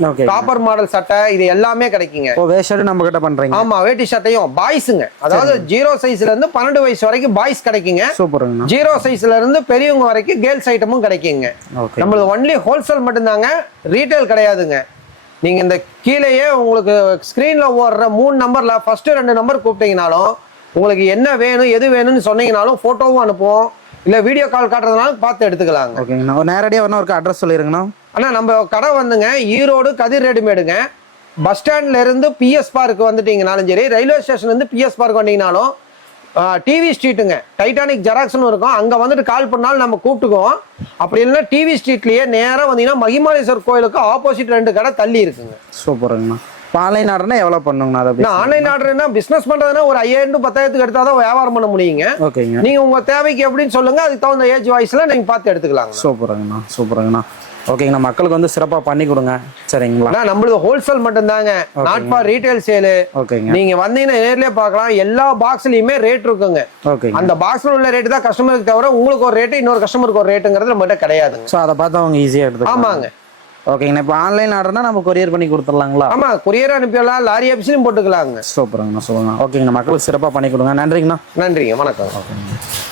ஓகே. காப்பர் மாடல் சட்டை இது எல்லாமே கிடைக்குங்க. ஓ வேஷ்டி நம்ம கிட்ட பண்றீங்க. ஆமா வேட்டி சட்டையும் பாய்ஸுங்க, அதாவது 0 சைஸ்ல இருந்து 12 வயசு வரைக்கும் பாய்ஸ் கிடைக்குங்க. சூப்பருங்கண்ணா. 0 சைஸ்ல இருந்து பெரியவங்க வரைக்கும் கேர்ள்ஸ் ஐட்டமும் கிடைக்குங்க. ஓகே. நம்மளது ஒன்லி ஹோல்சேல் மட்டும்தாங்க, ரீட்டைல் கிடையாதுங்க. நீங்க இந்த கீழேயே உங்களுக்கு ஸ்கிரீன்ல ஓடுற 3 நம்பர்ல ஃபர்ஸ்ட் 2 நம்பர் கூப்பிட்டீங்கனாலும் உங்களுக்கு என்ன வேணும் எது வேணும்னு சொன்னீங்கனாலும் போட்டோவும் அனுப்புவோம், இல்ல வீடியோ கால் காட்டுறதுனாலும் பார்த்து எடுத்துக்கலாங்க. ஓகேங்கண்ணா. நேரடியாக வரணும் ஒரு அட்ரஸ் சொல்லிருங்கண்ணா. ஆனா நம்ம கடை வந்துங்க ஈரோடு கதிர் ரெடிமேடுங்க. பஸ் ஸ்டாண்ட்ல இருந்து பிஎஸ் பார்க் வந்துட்டீங்கனாலும் சரி, ரயில்வே ஸ்டேஷன்ல இருந்து பிஎஸ் பார்க் வந்தீங்கனாலும் டிவி ஸ்ட்ரீட்டுங்க, டைட்டானிக் ஜெராக்ஸ்னு இருக்கும், அங்க வந்துட்டு கால் பண்ணாலும் நம்ம கூப்பிட்டுக்குவோம். அப்படி இல்லைன்னா டிவி ஸ்ட்ரீட்லயே நேரா வந்தீங்கன்னா மகிமாலேஸ்வர் கோயிலுக்கு ஆப்போசிட் 2 கடை தள்ளி இருக்குங்க. சூப்பருங்கண்ணா. இப்போ ஆன்லைன் ஆர்டர்னா எவ்வளோ பண்ணுங்கண்ணா? அதை ஆன்லைன் ஆர்டர்னா பிசினஸ் பண்றதுன்னா ஒரு 5000 to 10,000 எடுத்தாதான் வியாபாரம் பண்ண முடியுங்க. ஓகேங்க. நீங்க உங்க தேவைக்கு எப்படின்னு சொல்லுங்க, அதுக்கு தகுந்த ஏஜ் வாய்ஸ்ல நீங்க பார்த்து எடுத்துக்கலாங்க. சூப்பருங்கண்ணா. சூப்பருங்கண்ணா. ஓகேங்கண்ணா. மக்களுக்கு வந்து சிறப்பாக பண்ணி கொடுங்க. சரிங்களா? நம்மளுக்கு ஹோல்சேல் மட்டும் தாங்க, நாட் ஃபார் ரீட்டைல் சேலு. ஓகேங்க. நீங்க வந்தீங்கன்னா நேர்லயே பார்க்கலாம், எல்லா பாக்ஸ்லயுமே ரேட் இருக்குங்க. ஓகேங்க. அந்த பாக்ஸ்ல உள்ள ரேட் தான் கஸ்டமருக்கு தவிர உங்களுக்கு ஒரு ரேட்டு இன்னொரு கஸ்டமருக்கு ஒரு ரேட்டுங்கிறது நம்மகிட்ட கிடையாதுங்க. ஸோ அதை பார்த்து அவங்க ஈஸியாக எடுத்துக்கலாம். ஆமாங்க. ஓகேங்கண்ணா. இப்போ ஆன்லைன் ஆர்டர்னா நம்ம கொரியர் பண்ணி கொடுத்துடலாங்களா? ஆமா, கொரியர் அனுப்பிடலாம், லாரி ஆஃபீஸ்லயும் போட்டுக்கலாங்க. சூப்பருங்கண்ணா. சொல்லுங்கண்ணா. ஓகேங்கண்ணா. மக்களுக்கு சிறப்பாக பண்ணி கொடுங்க. நன்றிங்கண்ணா. நன்றிங்க, வணக்கம். ஓகேங்க.